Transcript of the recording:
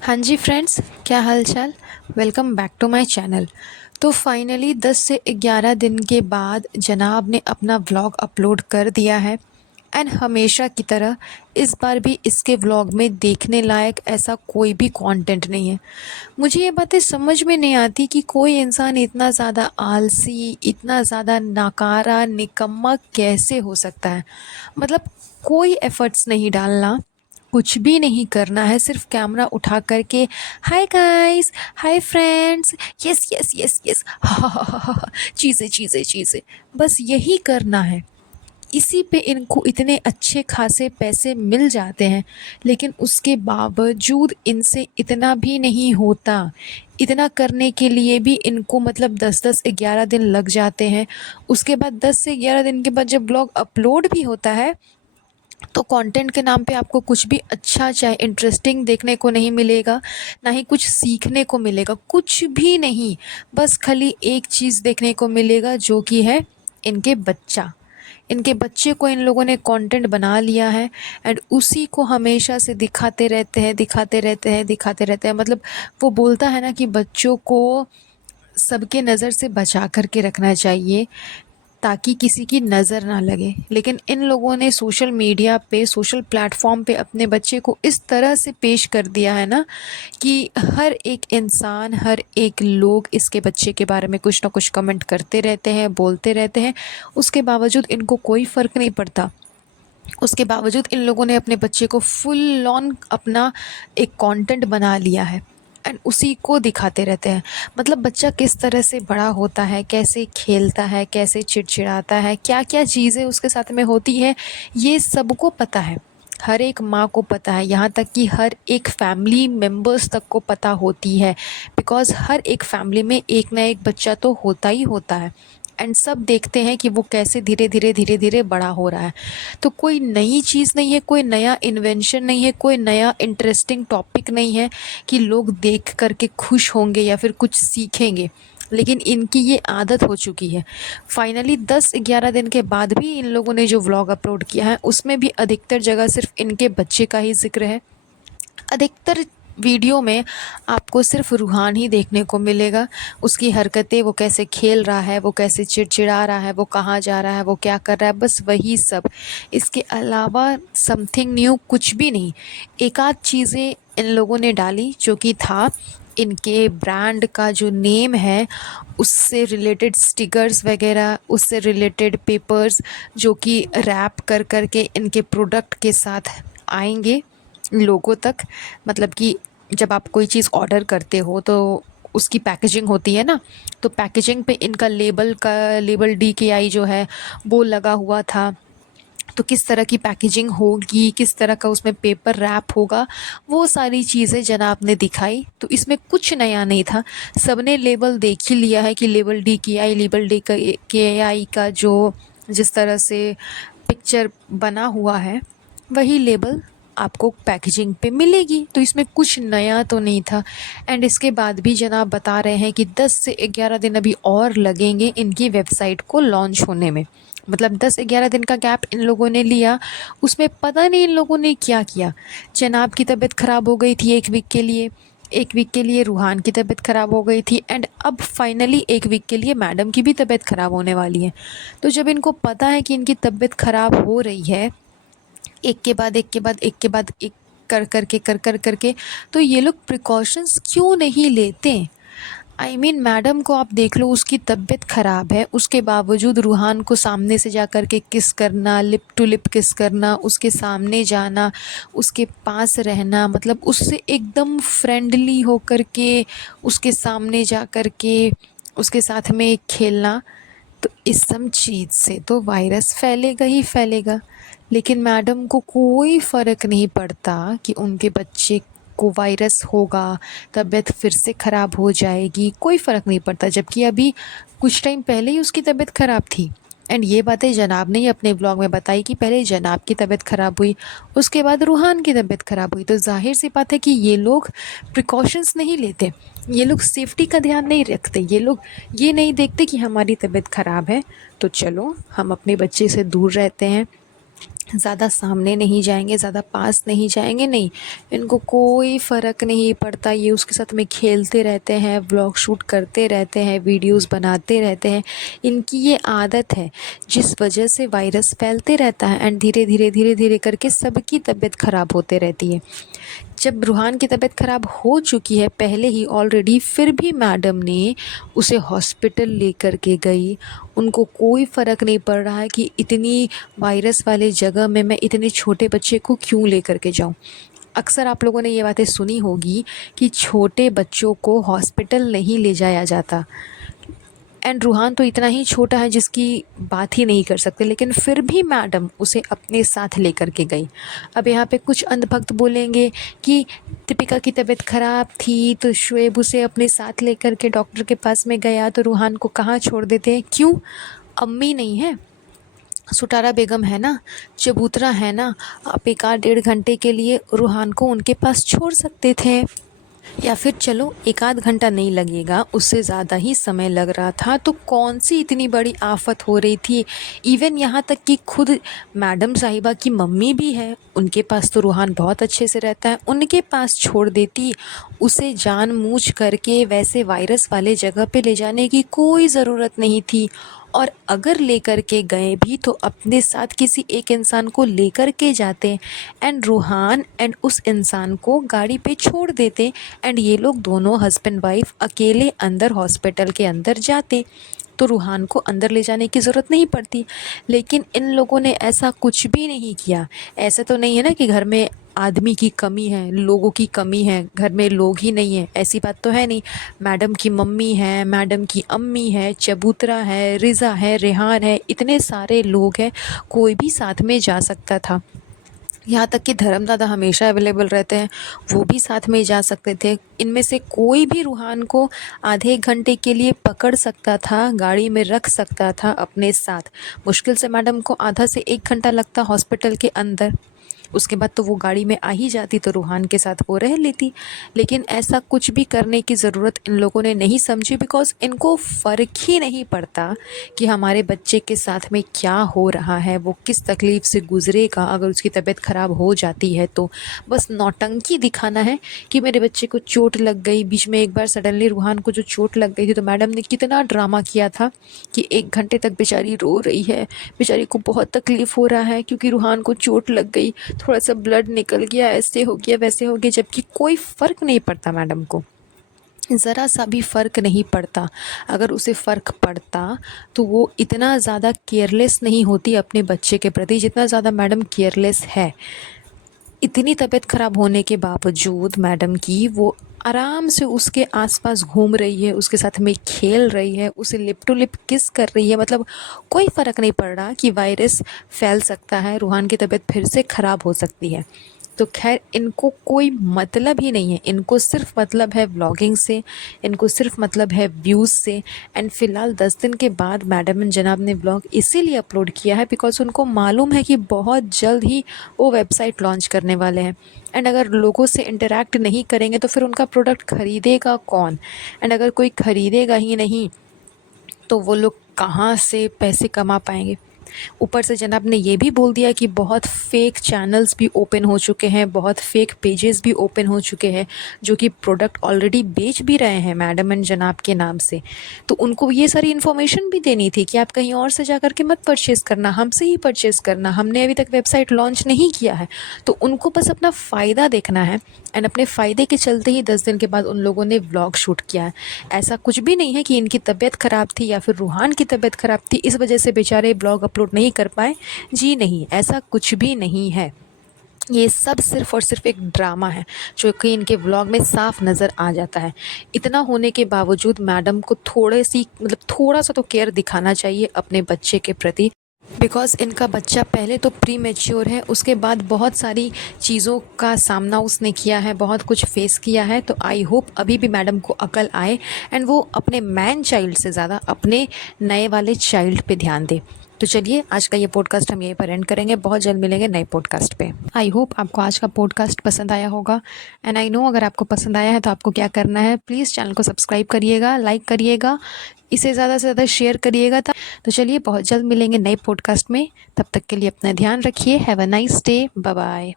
हाँ जी फ्रेंड्स, क्या हाल चाल। Welcome back to my channel. तो फाइनली 10 से 11 दिन के बाद जनाब ने अपना व्लॉग अपलोड कर दिया है। एंड हमेशा की तरह इस बार भी इसके व्लॉग में देखने लायक ऐसा कोई भी कंटेंट नहीं है। मुझे ये बातें समझ में नहीं आती कि कोई इंसान इतना ज़्यादा आलसी, इतना ज़्यादा नाकारा, निकम्मा कैसे हो सकता है। मतलब कोई एफर्ट्स नहीं डालना, कुछ भी नहीं करना है, सिर्फ कैमरा उठा करके hi guys, hi friends, yes yes yes yes, चीज़ें चीज़ें चीज़ें, बस यही करना है। इसी पे इनको इतने अच्छे खासे पैसे मिल जाते हैं, लेकिन उसके बावजूद इनसे इतना भी नहीं होता। इतना करने के लिए भी इनको मतलब 10-10 11 दिन लग जाते हैं। उसके बाद 10 से 11 दिन के बाद जब ब्लॉग अपलोड भी होता है, तो कंटेंट के नाम पे आपको कुछ भी अच्छा चाहे इंटरेस्टिंग देखने को नहीं मिलेगा, ना ही कुछ सीखने को मिलेगा, कुछ भी नहीं। बस खाली एक चीज़ देखने को मिलेगा, जो कि है इनके बच्चा। इनके बच्चे को इन लोगों ने कंटेंट बना लिया है। एंड उसी को हमेशा से दिखाते रहते हैं, दिखाते रहते हैं, दिखाते रहते हैं। मतलब वो बोलता है ना कि बच्चों को सबके नज़र से बचा कर के रखना चाहिए, ताकि किसी की नज़र ना लगे। लेकिन इन लोगों ने सोशल मीडिया पे, सोशल प्लेटफॉर्म पे अपने बच्चे को इस तरह से पेश कर दिया है ना, कि हर एक इंसान, हर एक लोग इसके बच्चे के बारे में कुछ ना कुछ कमेंट करते रहते हैं, बोलते रहते हैं। उसके बावजूद इनको कोई फ़र्क नहीं पड़ता। उसके बावजूद इन लोगों ने अपने बच्चे को फुल ऑन अपना एक कंटेंट बना लिया है। एंड उसी को दिखाते रहते हैं। मतलब बच्चा किस तरह से बड़ा होता है, कैसे खेलता है, कैसे चिड़चिड़ाता है, क्या क्या चीज़ें उसके साथ में होती है, ये सबको पता है। हर एक माँ को पता है, यहाँ तक कि हर एक फैमिली मेम्बर्स तक को पता होती है। बिकॉज़ हर एक फैमिली में एक ना एक बच्चा तो होता ही होता है। एंड सब देखते हैं कि वो कैसे धीरे धीरे धीरे धीरे बड़ा हो रहा है। तो कोई नई चीज़ नहीं है, कोई नया इन्वेंशन नहीं है, कोई नया इंटरेस्टिंग टॉपिक नहीं है कि लोग देख करके खुश होंगे या फिर कुछ सीखेंगे। लेकिन इनकी ये आदत हो चुकी है। फाइनली 10-11 दिन के बाद भी इन लोगों ने जो व्लॉग अपलोड किया है, उसमें भी अधिकतर जगह सिर्फ इनके बच्चे का ही जिक्र है। अधिकतर वीडियो में आपको सिर्फ रूहान ही देखने को मिलेगा। उसकी हरकतें, वो कैसे खेल रहा है, वो कैसे चिड़चिड़ा रहा है, वो कहाँ जा रहा है, वो क्या कर रहा है, बस वही सब। इसके अलावा समथिंग न्यू कुछ भी नहीं। एक आध चीज़ें इन लोगों ने डाली, जो कि था इनके ब्रांड का जो नेम है, उससे रिलेटेड स्टिकर्स वगैरह, उससे रिलेटेड पेपर्स, जो कि रैप कर कर के इनके प्रोडक्ट के साथ आएंगे लोगों तक। मतलब कि जब आप कोई चीज़ ऑर्डर करते हो तो उसकी पैकेजिंग होती है ना, तो पैकेजिंग पे इनका लेबल DKI जो है वो लगा हुआ था। तो किस तरह की पैकेजिंग होगी, किस तरह का उसमें पेपर रैप होगा, वो सारी चीज़ें जनाब ने दिखाई। तो इसमें कुछ नया नहीं था। सबने लेबल देख ही लिया है कि लेबल DKI का जो जिस तरह से पिक्चर बना हुआ है, वही लेबल आपको पैकेजिंग पे मिलेगी। तो इसमें कुछ नया तो नहीं था। एंड इसके बाद भी जनाब बता रहे हैं कि 10 से 11 दिन अभी और लगेंगे इनकी वेबसाइट को लॉन्च होने में। मतलब 10-11 दिन का गैप इन लोगों ने लिया, उसमें पता नहीं इन लोगों ने क्या किया। जनाब की तबीयत ख़राब हो गई थी एक वीक के लिए रूहान की तबीयत ख़राब हो गई थी। एंड अब फाइनली एक वीक के लिए मैडम की भी तबीयत ख़राब होने वाली है। तो जब इनको पता है कि इनकी तबीयत ख़राब हो रही है, एक के बाद एक के बाद एक के बाद एक कर करके, तो ये लोग प्रिकॉशंस क्यों नहीं लेते। मैडम को आप देख लो, उसकी तबीयत ख़राब है, उसके बावजूद रूहान को सामने से जा कर के किस करना, लिप टू लिप किस करना, उसके सामने जाना, उसके पास रहना, मतलब उससे एकदम फ्रेंडली हो कर के उसके सामने जा कर के उसके साथ में खेलना। तो इस सब चीज़ से तो वायरस फैलेगा ही फैलेगा। लेकिन मैडम को कोई फ़र्क नहीं पड़ता कि उनके बच्चे को वायरस होगा, तबीयत फिर से ख़राब हो जाएगी, कोई फ़र्क नहीं पड़ता। जबकि अभी कुछ टाइम पहले ही उसकी तबीयत ख़राब थी। एंड ये बातें जनाब ने ही अपने ब्लॉग में बताई कि पहले जनाब की तबीयत ख़राब हुई, उसके बाद रूहान की तबीयत ख़राब हुई। तो ज़ाहिर सी बात है कि ये लोग प्रिकॉशंस नहीं लेते, ये लोग सेफ्टी का ध्यान नहीं रखते। ये लोग ये नहीं देखते कि हमारी तबीयत ख़राब है तो चलो हम अपने बच्चे से दूर रहते हैं, ज़्यादा सामने नहीं जाएंगे, ज़्यादा पास नहीं जाएंगे, नहीं, इनको कोई फ़र्क नहीं पड़ता। ये उसके साथ में खेलते रहते हैं, व्लॉग शूट करते रहते हैं, वीडियोस बनाते रहते हैं। इनकी ये आदत है जिस वजह से वायरस फैलते रहता है एंड धीरे धीरे करके सबकी तबीयत ख़राब होते रहती है। जब रूहान की तबीयत ख़राब हो चुकी है पहले ही ऑलरेडी, फिर भी मैडम ने उसे हॉस्पिटल लेकर के गई। उनको कोई फ़र्क नहीं पड़ रहा है कि इतनी वायरस वाले जगह में मैं इतने छोटे बच्चे को क्यों लेकर के जाऊं। अक्सर आप लोगों ने ये बातें सुनी होगी कि छोटे बच्चों को हॉस्पिटल नहीं ले जाया जाता, एंड रूहान तो इतना ही छोटा है जिसकी बात ही नहीं कर सकते, लेकिन फिर भी मैडम उसे अपने साथ लेकर के गई। अब यहाँ पे कुछ अंधभक्त बोलेंगे कि दीपिका की तबीयत ख़राब थी तो शुएब उसे अपने साथ लेकर के डॉक्टर के पास में गया, तो रूहान को कहाँ छोड़ देते हैं? क्यों? अम्मी नहीं है, सुटारा बेगम है ना, चबूतरा है ना, आप एक आध 1.5 घंटे के लिए रूहान को उनके पास छोड़ सकते थे। या फिर चलो 1 आध घंटा नहीं लगेगा, उससे ज़्यादा ही समय लग रहा था, तो कौन सी इतनी बड़ी आफत हो रही थी। इवन यहाँ तक कि खुद मैडम साहिबा की मम्मी भी है, उनके पास तो रूहान बहुत अच्छे से रहता है, उनके पास छोड़ देती। उसे जानबूझ करके वैसे वायरस वाले जगह पे ले जाने की कोई ज़रूरत नहीं थी। और अगर लेकर के गए भी तो अपने साथ किसी एक इंसान को लेकर के जाते एंड रूहान एंड उस इंसान को गाड़ी पे छोड़ देते, एंड ये लोग दोनों हस्बैंड वाइफ अकेले अंदर हॉस्पिटल के अंदर जाते, तो रूहान को अंदर ले जाने की ज़रूरत नहीं पड़ती। लेकिन इन लोगों ने ऐसा कुछ भी नहीं किया। ऐसा तो नहीं है ना कि घर में आदमी की कमी है, लोगों की कमी है, घर में लोग ही नहीं है, ऐसी बात तो है नहीं। मैडम की मम्मी है, मैडम की अम्मी है, चबूतरा है, रिज़ा है, रेहान है, इतने सारे लोग हैं, कोई भी साथ में जा सकता था। यहाँ तक कि धर्मदादा हमेशा अवेलेबल रहते हैं, वो भी साथ में जा सकते थे। इनमें से कोई भी रूहान को आधे 1 घंटे के लिए पकड़ सकता था, गाड़ी में रख सकता था अपने साथ। मुश्किल से मैडम को आधा से 1 घंटा लगता हॉस्पिटल के अंदर, उसके बाद तो वो गाड़ी में आ ही जाती, तो रूहान के साथ वो रह लेती। लेकिन ऐसा कुछ भी करने की ज़रूरत इन लोगों ने नहीं समझी, बिकॉज़ इनको फ़र्क ही नहीं पड़ता कि हमारे बच्चे के साथ में क्या हो रहा है, वो किस तकलीफ़ से गुज़रेगा अगर उसकी तबीयत ख़राब हो जाती है तो। बस नौटंकी दिखाना है कि मेरे बच्चे को चोट लग गई। बीच में एक बार सडनली रूहान को जो चोट लग गई थी, तो मैडम ने कितना ड्रामा किया था कि 1 घंटे तक बेचारी रो रही है, बेचारी को बहुत तकलीफ़ हो रहा है क्योंकि रूहान को चोट लग गई, थोड़ा सा ब्लड निकल गया, ऐसे हो गया वैसे हो गया, जबकि कोई फ़र्क नहीं पड़ता मैडम को, ज़रा सा भी फ़र्क नहीं पड़ता। अगर उसे फ़र्क पड़ता तो वो इतना ज़्यादा केयरलेस नहीं होती अपने बच्चे के प्रति जितना ज़्यादा मैडम केयरलेस है। इतनी तबीयत ख़राब होने के बावजूद मैडम की, वो आराम से उसके आसपास घूम रही है, उसके साथ में खेल रही है, उसे लिप टू लिप किस कर रही है। मतलब कोई फ़र्क नहीं पड़ रहा कि वायरस फैल सकता है, रूहान की तबीयत फिर से ख़राब हो सकती है। तो खैर इनको कोई मतलब ही नहीं है, इनको सिर्फ मतलब है व्लॉगिंग से, इनको सिर्फ मतलब है व्यूज़ से। एंड फ़िलहाल 10 दिन के बाद मैडम एंड जनाब ने व्लॉग इसीलिए अपलोड किया है बिकॉज़ उनको मालूम है कि बहुत जल्द ही वो वेबसाइट लॉन्च करने वाले हैं। एंड अगर लोगों से इंटरेक्ट नहीं करेंगे तो फिर उनका प्रोडक्ट ख़रीदेगा कौन? एंड अगर कोई ख़रीदेगा ही नहीं तो वो लोग कहाँ से पैसे कमा पाएंगे? ऊपर से जनाब ने ये भी बोल दिया कि बहुत फ़ेक चैनल्स भी ओपन हो चुके हैं, बहुत फ़ेक पेजेस भी ओपन हो चुके हैं जो कि प्रोडक्ट ऑलरेडी बेच भी रहे हैं मैडम एंड जनाब के नाम से। तो उनको ये सारी इन्फॉर्मेशन भी देनी थी कि आप कहीं और से जा कर के मत परचेज़ करना, हमसे ही परचेज़ करना, हमने अभी तक वेबसाइट लॉन्च नहीं किया है। तो उनको बस अपना फ़ायदा देखना है, एंड अपने फ़ायदे के चलते ही 10 दिन के बाद उन लोगों ने व्लॉग शूट किया है। ऐसा कुछ भी नहीं है कि इनकी तबीयत ख़राब थी या फिर रूहान की तबीयत ख़राब थी इस वजह से बेचारे ब्लॉग अपलोड नहीं कर पाए। जी नहीं, ऐसा कुछ भी नहीं है। ये सब सिर्फ़ और सिर्फ एक ड्रामा है जो कि इनके व्लॉग में साफ नज़र आ जाता है। इतना होने के बावजूद मैडम को थोड़ा सा तो केयर दिखाना चाहिए अपने बच्चे के प्रति, बिकॉज़ इनका बच्चा पहले तो प्री मैच्योर है, उसके बाद बहुत सारी चीज़ों का सामना उसने किया है, बहुत कुछ फेस किया है। तो आई होप अभी भी मैडम को अकल आए एंड वो अपने मैन चाइल्ड से ज़्यादा अपने नए वाले चाइल्ड पे ध्यान दे। तो चलिए आज का ये पॉडकास्ट हम यहीं पर एंड करेंगे, बहुत जल्द मिलेंगे नए पॉडकास्ट पे। आई होप आपको आज का पॉडकास्ट पसंद आया होगा, एंड आई नो अगर आपको पसंद आया है तो आपको क्या करना है, प्लीज़ चैनल को सब्सक्राइब करिएगा, लाइक करिएगा, इसे ज़्यादा से ज़्यादा शेयर करिएगा। तो चलिए बहुत जल्द मिलेंगे नए पॉडकास्ट में, तब तक के लिए अपना ध्यान रखिए। Have a nice day, bye bye.